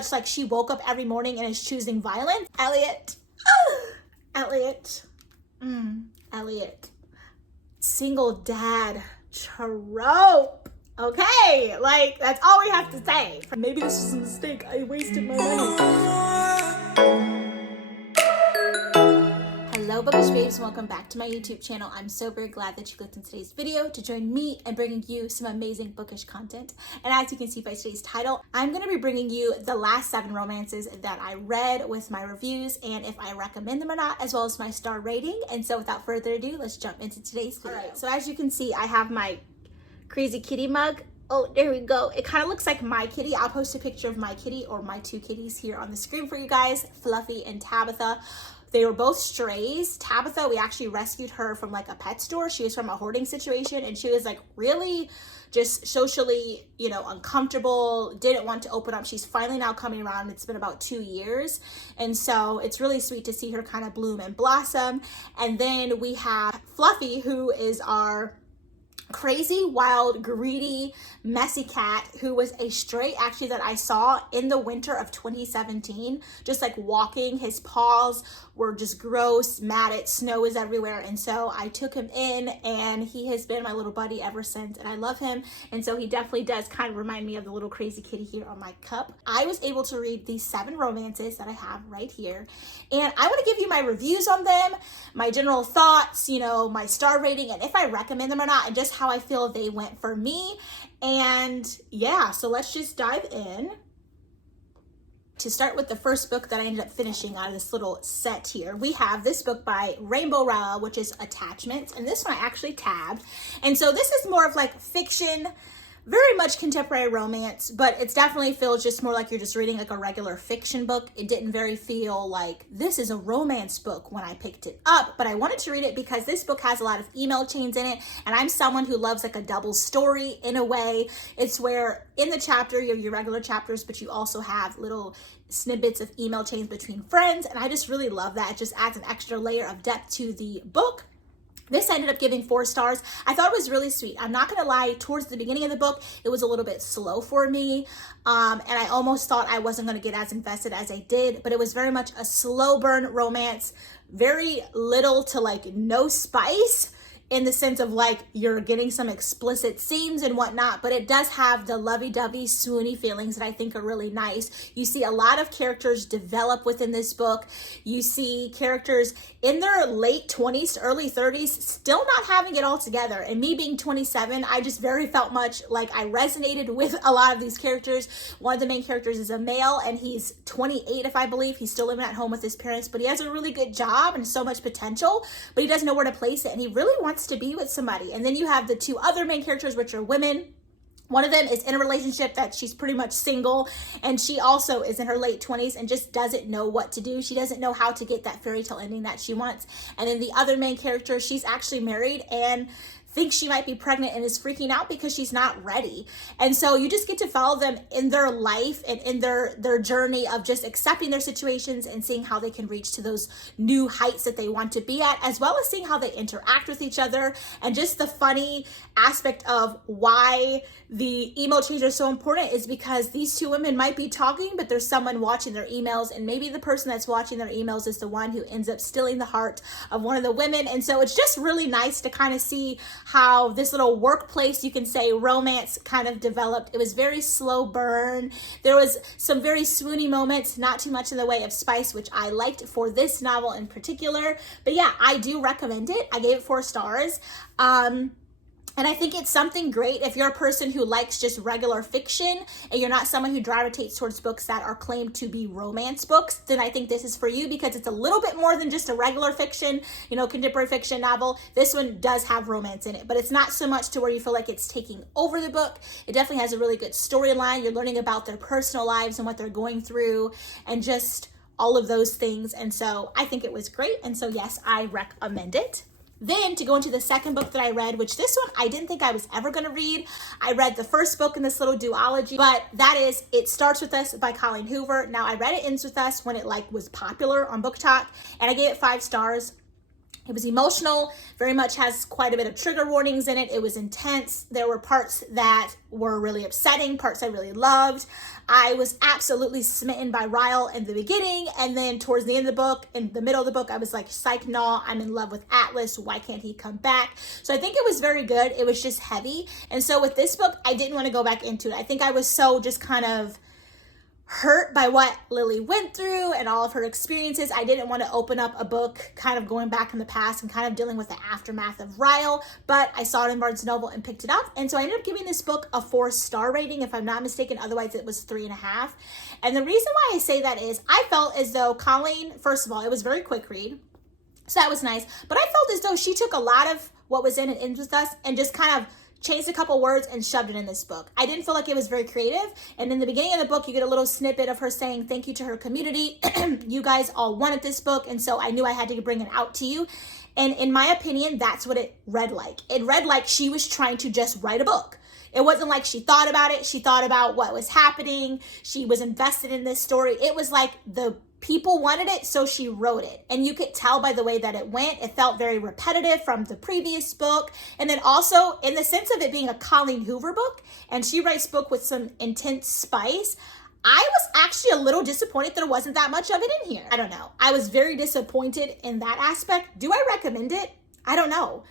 It's like she woke up every morning and is choosing violence. Elliot. Elliot. Elliot. Single dad trope. Okay, like that's all we have to say. Maybe this is a mistake. I wasted my money. Hello Bookish Babes, and welcome back to my YouTube channel. I'm so very glad that you clicked on today's video to join me in bringing you some amazing bookish content. And as you can see by today's title, I'm going to be bringing you the last 7 romances that I read with my reviews and if I recommend them or not, as well as my star rating. And so without further ado, let's jump into today's video. All right, so as you can see, I have my crazy kitty mug. Oh, there we go. It kind of looks like my kitty. I'll post a picture of my kitty or my 2 kitties here on the screen for you guys, Fluffy and Tabitha. They were both strays. Tabitha, we actually rescued her from like a pet store. She was from a hoarding situation and she was like really just socially, uncomfortable, didn't want to open up. She's finally now coming around. It's been about 2 years. And so it's really sweet to see her kind of bloom and blossom. And then we have Fluffy, who is our crazy, wild, greedy, messy cat who was a stray actually that I saw in the winter of 2017, just like walking. His paws were just gross, matted, snow is everywhere. And so I took him in and he has been my little buddy ever since, and I love him. And so he definitely does kind of remind me of the little crazy kitty here on my cup. I was able to read these 7 romances that I have right here, and I want to give you my reviews on them, my general thoughts, my star rating, and if I recommend them or not, and just how I feel they went for me. And yeah, so let's just dive in. To start with the first book that I ended up finishing out of this little set here, we have this book by Rainbow Rowell, which is Attachments, and this one I actually tabbed. And so this is more of like fiction, very much contemporary romance, but it's definitely feels just more like you're just reading like a regular fiction book. It didn't very feel like this is a romance book when I picked it up, but I wanted to read it because this book has a lot of email chains in it, and I'm someone who loves like a double story in a way. It's where in the chapter you have your regular chapters, but you also have little snippets of email chains between friends, and I just really love that. It just adds an extra layer of depth to the book. This I ended up giving 4 stars. I thought it was really sweet. I'm not gonna lie, towards the beginning of the book, it was a little bit slow for me. And I almost thought I wasn't gonna get as invested as I did, but it was very much a slow burn romance, very little to like no spice, in the sense of like you're getting some explicit scenes and whatnot, but it does have the lovey-dovey, swoony feelings that I think are really nice. You see a lot of characters develop within this book. You see characters in their late 20s to early 30s still not having it all together. And me being 27, I just very felt much like I resonated with a lot of these characters. One of the main characters is a male and he's 28, if I believe. He's still living at home with his parents, but he has a really good job and so much potential, but he doesn't know where to place it. And he really wants to be with somebody. And then you have the 2 other main characters, which are women. One of them is in a relationship that she's pretty much single, and she also is in her late 20s and just doesn't know what to do. She doesn't know how to get that fairy tale ending that she wants. And then the other main character, she's actually married and thinks she might be pregnant and is freaking out because she's not ready. And so you just get to follow them in their life and in their journey of just accepting their situations and seeing how they can reach to those new heights that they want to be at, as well as seeing how they interact with each other, and just the funny aspect of why the email chains are so important is because these 2 women might be talking, but there's someone watching their emails, and maybe the person that's watching their emails is the one who ends up stealing the heart of one of the women. And so it's just really nice to kind of see how this little workplace, you can say, romance kind of developed. It was very slow burn. There was some very swoony moments, not too much in the way of spice, which I liked for this novel in particular. But yeah, I do recommend it. I gave it 4 stars. And I think it's something great if you're a person who likes just regular fiction and you're not someone who gravitates towards books that are claimed to be romance books, then I think this is for you because it's a little bit more than just a regular fiction, contemporary fiction novel. This one does have romance in it, but it's not so much to where you feel like it's taking over the book. It definitely has a really good storyline. You're learning about their personal lives and what they're going through and just all of those things. And so I think it was great. And so yes, I recommend it. Then to go into the second book that I read, which this one I didn't think I was ever going to read. I read the first book in this little duology, but that is It Starts With Us by Colleen Hoover. Now I read It Ends With Us when it was popular on Booktok, and I gave it 5 stars. It was emotional, very much has quite a bit of trigger warnings in it. It was intense. There were parts that were really upsetting, parts I really loved. I was absolutely smitten by Ryle in the beginning, and then towards the end of the book, in the middle of the book, I was like, psych, no, I'm in love with Atlas. Why can't he come back? So I think it was very good. It was just heavy. And so with this book, I didn't want to go back into it. I think I was so just kind of hurt by what Lily went through and all of her experiences. I didn't want to open up a book kind of going back in the past and kind of dealing with the aftermath of Ryle, but I saw it in Barnes & Noble and picked it up. And so I ended up giving this book a 4-star rating, if I'm not mistaken. Otherwise it was 3.5. And the reason why I say that is I felt as though Colleen, first of all, it was a very quick read. So that was nice. But I felt as though she took a lot of what was in It Ends With Us and just kind of changed a couple words and shoved it in this book. I didn't feel like it was very creative. And in the beginning of the book, you get a little snippet of her saying thank you to her community. You guys all wanted this book, and so I knew I had to bring it out to you. And in my opinion, that's what it read like. It read like she was trying to just write a book. It wasn't like she thought about it. She thought about what was happening. She was invested in this story. It was like the people wanted it, so she wrote it. And you could tell by the way that it went. It felt very repetitive from the previous book. And then also in the sense of it being a Colleen Hoover book, and she writes book with some intense spice, I was actually a little disappointed there wasn't that much of it in here. I don't know. I was very disappointed in that aspect. Do I recommend it? I don't know.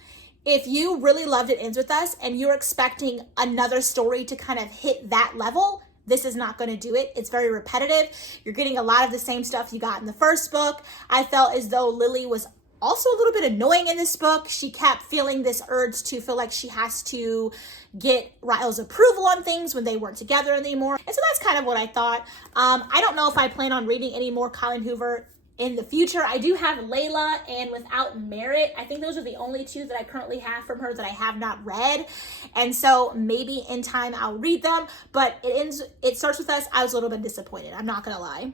If you really loved It Ends With Us and you're expecting another story to kind of hit that level, this is not going to do it. It's very repetitive. You're getting a lot of the same stuff you got in the first book. I felt as though Lily was also a little bit annoying in this book. She kept feeling this urge to feel like she has to get Ryle's approval on things when they weren't together anymore. And so that's kind of what I thought. I don't know if I plan on reading any more Colleen Hoover in the future. I do have Layla and Without Merit. I think those are the only two that I currently have from her that I have not read. And so maybe in time I'll read them, but It Starts With Us, I was a little bit disappointed. I'm not gonna lie.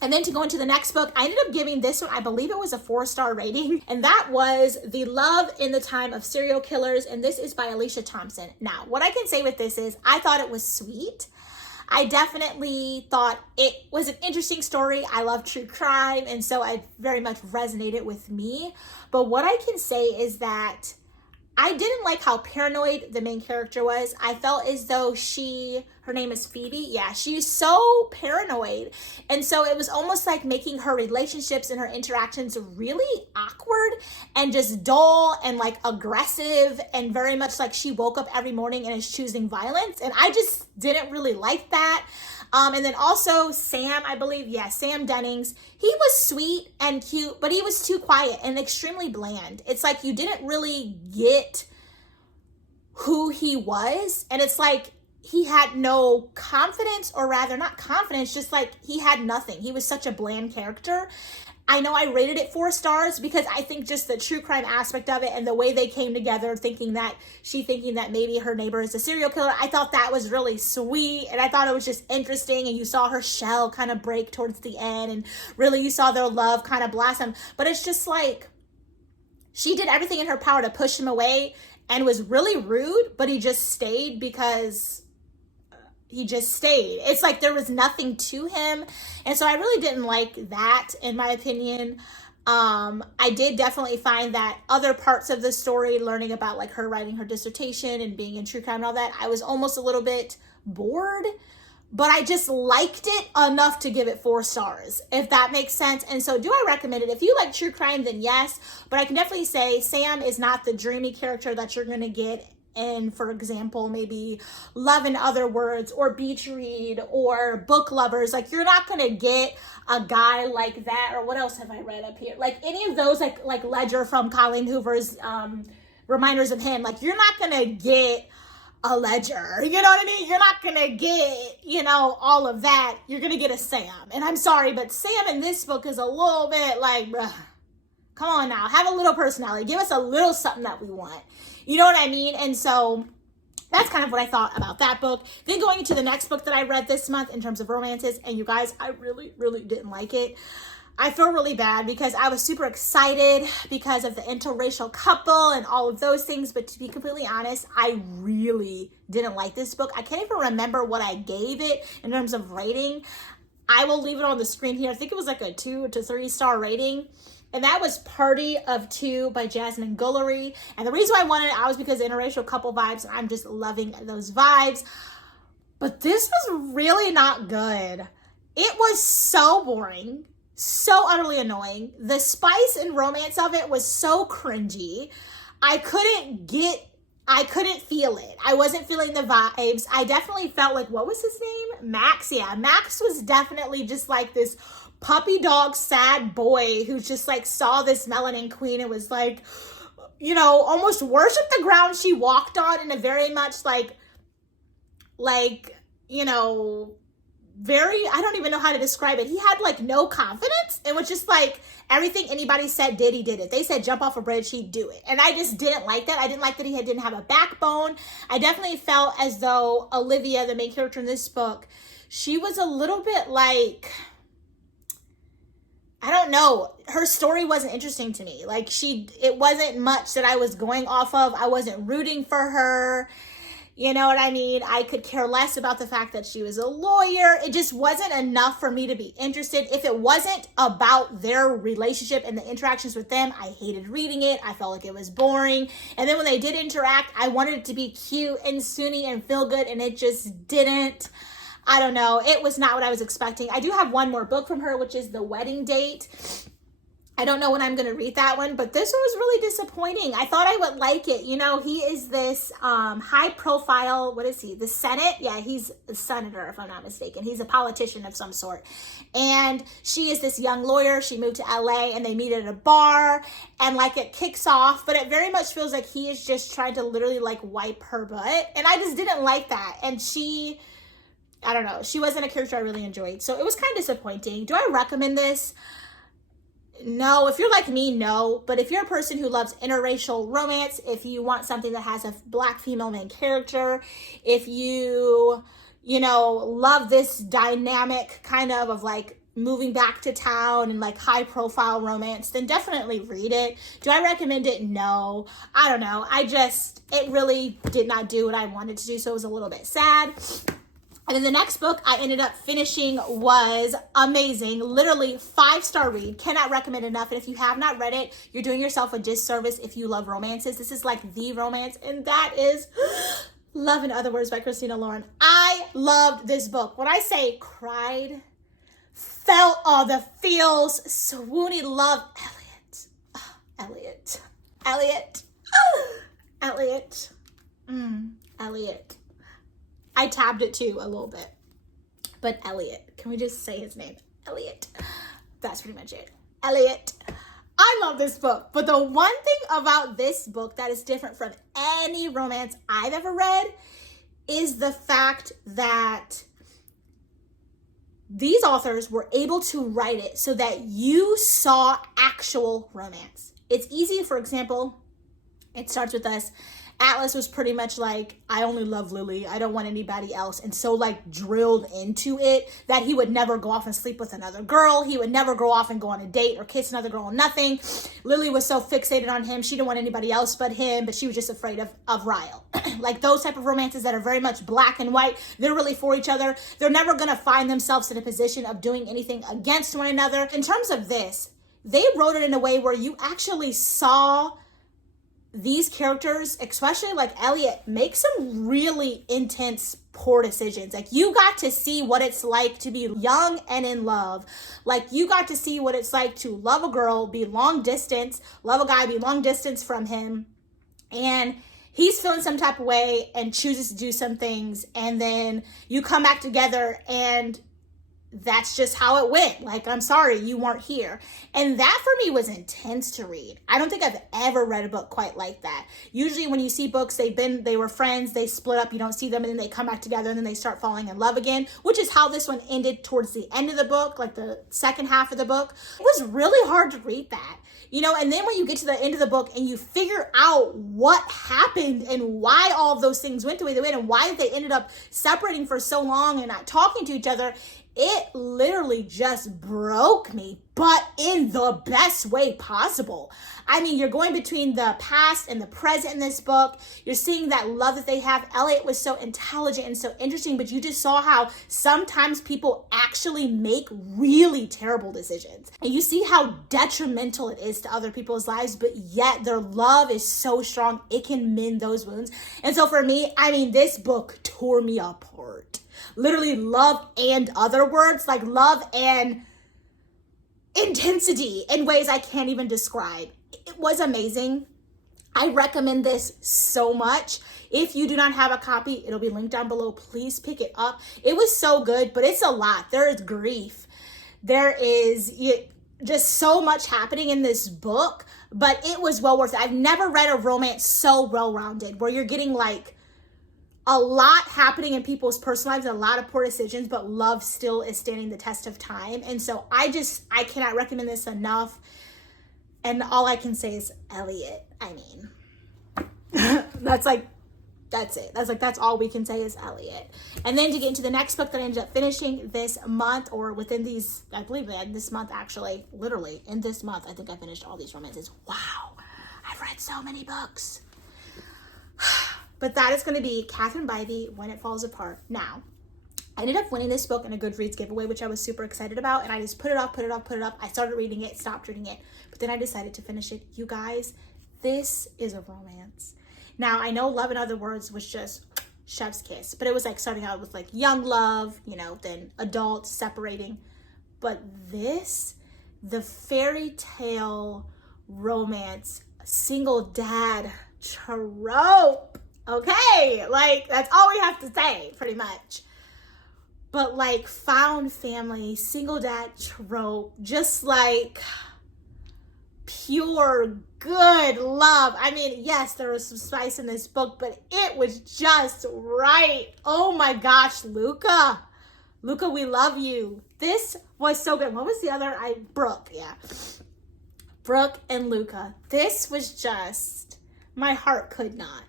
And then to go into the next book, I ended up giving this one, I believe it was a 4-star rating, and that was The Love in the Time of Serial Killers, and this is by Alicia Thompson. Now, what I can say with this is I thought it was sweet. I definitely thought it was an interesting story. I love true crime, and so it very much resonated with me. But what I can say is that I didn't like how paranoid the main character was. I felt as though her name is Phoebe. Yeah, she's so paranoid. And so it was almost like making her relationships and her interactions really awkward and just dull and like aggressive and very much like she woke up every morning and is choosing violence. And I just didn't really like that. And then also Sam, I believe, yeah, Sam Dennings, he was sweet and cute, but he was too quiet and extremely bland. It's like you didn't really get who he was. And it's like he had no confidence, or rather not confidence, just like he had nothing. He was such a bland character. I know I rated it 4 stars because I think just the true crime aspect of it and the way they came together, thinking that maybe her neighbor is a serial killer. I thought that was really sweet, and I thought it was just interesting, and you saw her shell kind of break towards the end, and really you saw their love kind of blossom. But it's just like she did everything in her power to push him away and was really rude, but he just stayed because he just stayed. It's like there was nothing to him. And so I really didn't like that, in my opinion. I did definitely find that other parts of the story, learning about like her writing her dissertation and being in true crime and all that, I was almost a little bit bored, but I just liked it enough to give it 4 stars, if that makes sense. And so do I recommend it? If you like true crime, then yes, but I can definitely say Sam is not the dreamy character that you're going to get in, for example, maybe Love in Other Words or Beach Read or Book Lovers. Like, you're not gonna get a guy like that. Or what else have I read up here? Like any of those, like Ledger from Colleen Hoover's Reminders of Him. Like, you're not gonna get a Ledger, you know what I mean? You're not gonna get, all of that. You're gonna get a Sam. And I'm sorry, but Sam in this book is a little bit like, bruh, come on now, have a little personality. Give us a little something that we want. You know what I mean? And so that's kind of what I thought about that book. Then going into the next book that I read this month in terms of romances, and you guys, I really, really didn't like it. I feel really bad because I was super excited because of the interracial couple and all of those things. But to be completely honest, I really didn't like this book. I can't even remember what I gave it in terms of rating. I will leave it on the screen here. I think it was like a 2 to 3 star rating. And that was Party of Two by Jasmine Guillory. And the reason why I wanted it out was because interracial couple vibes, and I'm just loving those vibes. But this was really not good. It was so boring, so utterly annoying. The spice and romance of it was so cringy. I couldn't feel it. I wasn't feeling the vibes. I definitely felt like, what was his name? Max. Yeah, Max was definitely just like this puppy dog sad boy who just like saw this melanin queen and was like, you know, almost worshiped the ground she walked on in a very much like, you know, very, I don't even know how to describe it. He had like no confidence. It was just like everything anybody said he did it. They said jump off a bridge, he'd do it. And I just didn't like that. I didn't like that he didn't have a backbone. I definitely felt as though Olivia, the main character in this book, she was a little bit like, I don't know. Her story wasn't interesting to me. Like it wasn't much that I was going off of. I wasn't rooting for her. You know what I mean? I could care less about the fact that she was a lawyer. It just wasn't enough for me to be interested. If it wasn't about their relationship and the interactions with them, I hated reading it. I felt like it was boring. And then when they did interact, I wanted it to be cute and swoony and feel good, and it just didn't. I don't know. It was not what I was expecting. I do have one more book from her, which is The Wedding Date. I don't know when I'm going to read that one, but this one was really disappointing. I thought I would like it. You know, he is this high profile, what is he? The Senate? Yeah, he's a senator, if I'm not mistaken. He's a politician of some sort. And she is this young lawyer. She moved to LA and they meet at a bar and like it kicks off, but it very much feels like he is just trying to literally like wipe her butt. And I just didn't like that. And I don't know, she wasn't a character I really enjoyed. So it was kind of disappointing. Do I recommend this? No. If you're like me, no. But if you're a person who loves interracial romance, if you want something that has a Black female main character, if you know, love this dynamic kind of like moving back to town and like high profile romance, then definitely read it. Do I recommend it? No. I don't know. It really did not do what I wanted to do. So it was a little bit sad. And then the next book I ended up finishing was amazing. Literally 5-star read. Cannot recommend enough. And if you have not read it, you're doing yourself a disservice if you love romances. This is like the romance, and that is Love in Other Words by Christina Lauren. I loved this book. When I say cried, felt all the feels, swoony love. Elliot. I tabbed it too a little bit. But Elliot, can we just say his name? Elliot. That's pretty much it. Elliot. I love this book. But the one thing about this book that is different from any romance I've ever read is the fact that these authors were able to write it so that you saw actual romance. It's easy, for example, it starts with us. Atlas was pretty much like, I only love Lily. I don't want anybody else. And so like drilled into it that he would never go off and sleep with another girl. He would never go off and go on a date or kiss another girl or nothing. Lily was so fixated on him. She didn't want anybody else but him, but she was just afraid of Ryle. Like those type of romances that are very much black and white. They're really for each other. They're never going to find themselves in a position of doing anything against one another. In terms of this, they wrote it in a way where you actually saw these characters, especially like Elliot, make some really intense, poor decisions. Like you got to see what it's like to be young and in love. Like you got to see what it's like to love a girl, be long distance, love a guy, be long distance from him. And he's feeling some type of way and chooses to do some things. And then you come back together and that's just how it went. Like, I'm sorry, you weren't here. And that for me was intense to read. I don't think I've ever read a book quite like that. Usually when you see books, they were friends, they split up, you don't see them, and then they come back together and then they start falling in love again, which is how this one ended towards the end of the book, like the second half of the book. It was really hard to read that. You know, and then when you get to the end of the book and you figure out what happened and why all of those things went the way they went and why they ended up separating for so long and not talking to each other, it literally just broke me. But in the best way possible. I mean, you're going between the past and the present in this book. You're seeing that love that they have. Elliot was so intelligent and so interesting, but you just saw how sometimes people actually make really terrible decisions. And you see how detrimental it is to other people's lives, but yet their love is so strong, it can mend those wounds. And so for me, I mean, this book tore me apart. Literally love and other words, like love and intensity in ways I can't even describe. It was amazing. I recommend this so much. If you do not have a copy, it'll be linked down below. Please pick it up. It was so good, but it's a lot. There is grief. There is just so much happening in this book, but it was well worth it. I've never read a romance so well-rounded where you're getting like a lot happening in people's personal lives, a lot of poor decisions, but love still is standing the test of time. And so I cannot recommend this enough. And all I can say is Elliot. I mean, that's it. That's all we can say is Elliot. And then to get into the next book that I ended up finishing this month, or within these, I believe this month actually, literally in this month, I think I finished all these romances. Wow, I've read so many books. But that is going to be Catherine Bivey, When It Falls Apart. Now, I ended up winning this book in a Goodreads giveaway, which I was super excited about, and I just put it off. I started reading it, stopped reading it, but then I decided to finish it. You guys, this is a romance. Now, I know Love in Other Words was just chef's kiss, but it was like starting out with like young love, then adults separating. But this, the fairy tale romance, single dad trope, okay? Like, that's all we have to say, pretty much. But like found family, single dad trope, just like pure good love. I mean, yes, there was some spice in this book, but it was just right. Oh my gosh, Luca, we love you. This was so good. What was the other? Brooke, yeah. Brooke and Luca. This was just, my heart could not.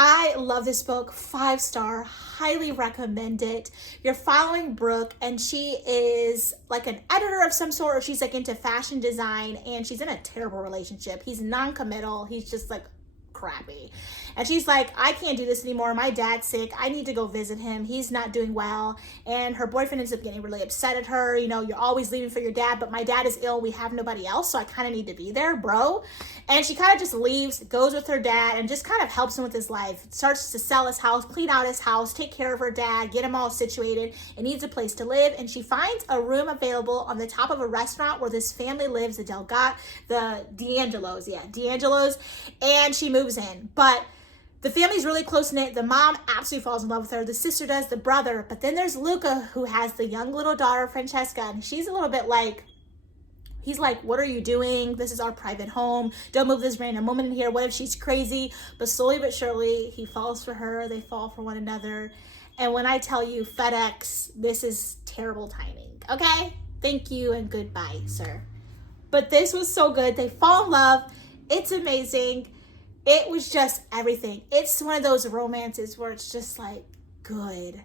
I love this book, 5-star, highly recommend it. You're following Brooke, and she is like an editor of some sort, or she's like into fashion design, and she's in a terrible relationship. He's non-committal. He's just like crappy. And she's like, I can't do this anymore. My dad's sick. I need to go visit him. He's not doing well. And her boyfriend ends up getting really upset at her. You're always leaving for your dad, but my dad is ill. We have nobody else, so I kind of need to be there, bro. And she kind of just leaves, goes with her dad, and just kind of helps him with his life. Starts to sell his house, clean out his house, take care of her dad, get him all situated, and needs a place to live. And she finds a room available on the top of a restaurant where this family lives, the D'Angelos, and she moves in. But the family's really close-knit. The mom absolutely falls in love with her. The sister does, the brother. But then there's Luca, who has the young little daughter, Francesca, and she's a little bit like, he's like, what are you doing? This is our private home. Don't move this random woman in here. What if she's crazy? But slowly but surely, he falls for her. They fall for one another. And when I tell you FedEx, this is terrible timing. Okay? Thank you and goodbye, sir. But this was so good. They fall in love. It's amazing. It was just everything. It's one of those romances where it's just like good.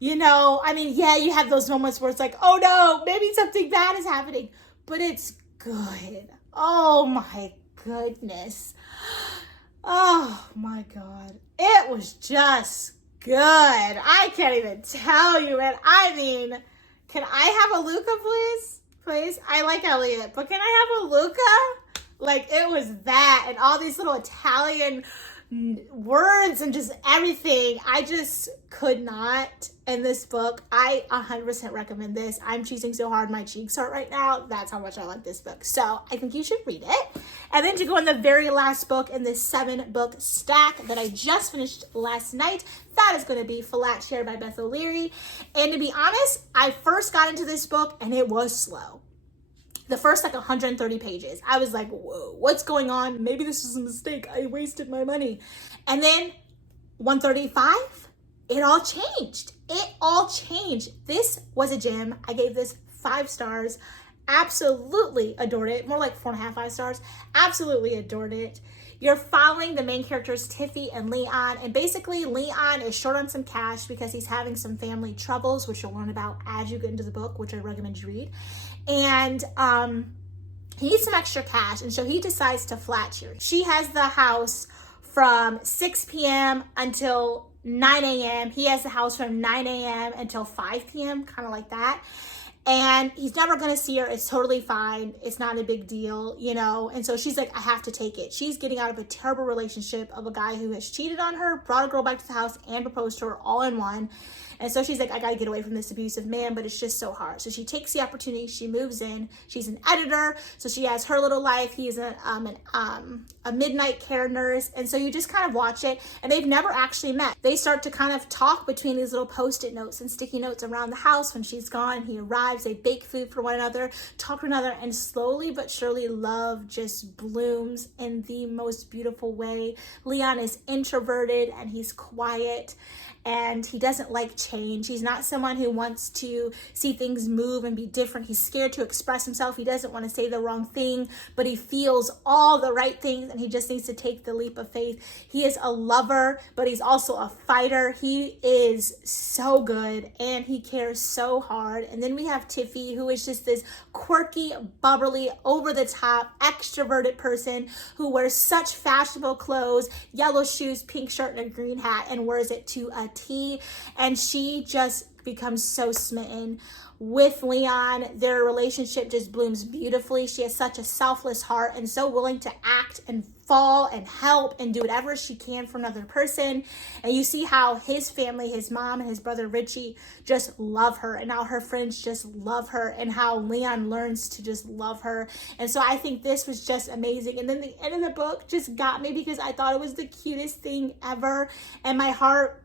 I mean, yeah, you have those moments where it's like, oh no, maybe something bad is happening, but it's good. Oh my goodness. Oh my God. It was just good. I can't even tell you, man. I mean, can I have a Luca, please? Please? I like Elliot, but can I have a Luca? Like, it was that, and all these little Italian words and just everything. I just could not. In this book, I 100% recommend this. I'm cheesing so hard my cheeks hurt right now. That's how much I like this book. So I think you should read it. And then to go on the very last book in this 7-book stack that I just finished last night, that is going to be Flat Share by Beth O'Leary. And to be honest, I first got into this book and it was slow. The first 130 pages, I was like, whoa, what's going on? Maybe this was a mistake. I wasted my money. And then 135, it all changed. This was a gem. I gave this 5 stars. Absolutely adored it. More like 4.5, 5 stars. Absolutely adored it. You're following the main characters, Tiffy and Leon, and basically Leon is short on some cash because he's having some family troubles, which you'll learn about as you get into the book, which I recommend you read. And he needs some extra cash, and so he decides to flat you. She has the house from 6 p.m. until 9 a.m. He has the house from 9 a.m. until 5 p.m., kind of like that. And he's never going to see her. It's totally fine. It's not a big deal, you know? And so she's like, I have to take it. She's getting out of a terrible relationship of a guy who has cheated on her, brought a girl back to the house, and proposed to her all in one. And so she's like, I got to get away from this abusive man, but it's just so hard. So she takes the opportunity. She moves in. She's an editor. So she has her little life. He's a midnight care nurse. And so you just kind of watch it. And they've never actually met. They start to kind of talk between these little Post-it notes and sticky notes around the house when she's gone and he arrives. They bake food for one another, talk to one another, and slowly but surely love just blooms in the most beautiful way. Leon is introverted and he's quiet. And he doesn't like change. He's not someone who wants to see things move and be different. He's scared to express himself. He doesn't want to say the wrong thing, but he feels all the right things and he just needs to take the leap of faith. He is a lover, but he's also a fighter. He is so good and he cares so hard. And then we have Tiffy, who is just this quirky, bubbly, over the top, extroverted person who wears such fashionable clothes, yellow shoes, pink shirt, and a green hat, and wears it to a T. And she just becomes so smitten with Leon. Their relationship just blooms beautifully. She has such a selfless heart and so willing to act and fall and help and do whatever she can for another person. And you see how his family, his mom and his brother Richie, just love her, and now her friends just love her, and how Leon learns to just love her. And so I think this was just amazing. And then the end of the book just got me because I thought it was the cutest thing ever, and my heart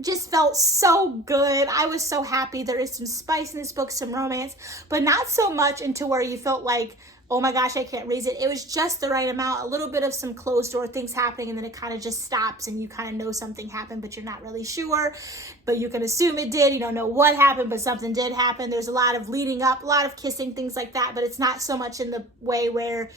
just felt so good. I was so happy. There is some spice in this book, some romance, but not so much into where you felt like, oh my gosh, I can't raise it. It was just the right amount, a little bit of some closed door things happening, and then it kind of just stops and you kind of know something happened, but you're not really sure, but you can assume it did. You don't know what happened, but something did happen. There's a lot of leading up, a lot of kissing, things like that, but it's not so much in the way where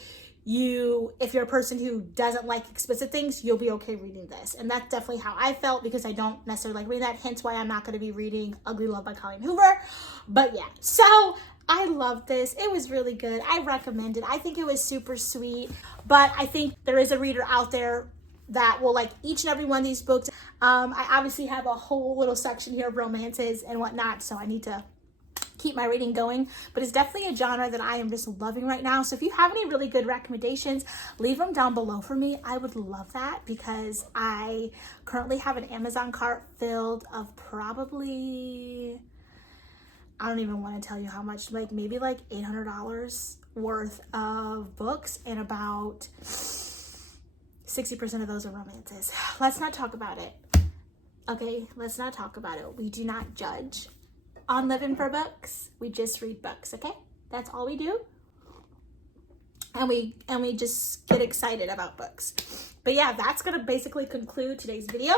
if you're a person who doesn't like explicit things, you'll be okay reading this. And that's definitely how I felt, because I don't necessarily like reading that, hence why I'm not going to be reading Ugly Love by Colleen Hoover. But yeah, so I loved this. It was really good. I recommend it. I think it was super sweet, but I think there is a reader out there that will like each and every one of these books. I obviously have a whole little section here of romances and whatnot, so I need to keep my reading going, but it's definitely a genre that I am just loving right now. So if you have any really good recommendations, leave them down below for me. I would love that, because I currently have an Amazon cart filled of probably, I don't even want to tell you how much, like maybe like $800 worth of books, and about 60% of those are romances. Let's not talk about it. Okay, let's not talk about it. We do not judge on living for books. We just read books, okay? That's all we do. And we just get excited about books. But yeah, that's gonna basically conclude today's video.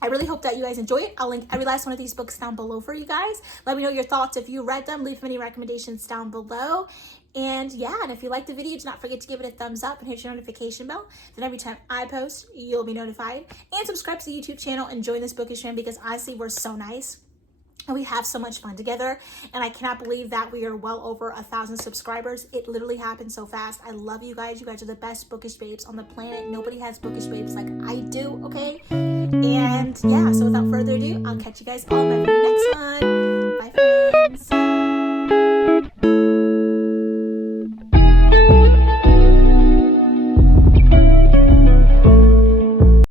I really hope that you guys enjoy it. I'll link every last one of these books down below for you guys. Let me know your thoughts if you read them. Leave any recommendations down below. And yeah, and if you liked the video, do not forget to give it a thumbs up and hit your notification bell. Then every time I post, you'll be notified. And subscribe to the YouTube channel and join this bookish fam, because honestly, we're so nice. And we have so much fun together, and I cannot believe that we are well over 1,000 subscribers. It literally happened so fast. I love you guys. You guys are the best bookish babes on the planet. Nobody has bookish babes like I do, okay? And yeah, so without further ado, I'll catch you guys all in my very next one.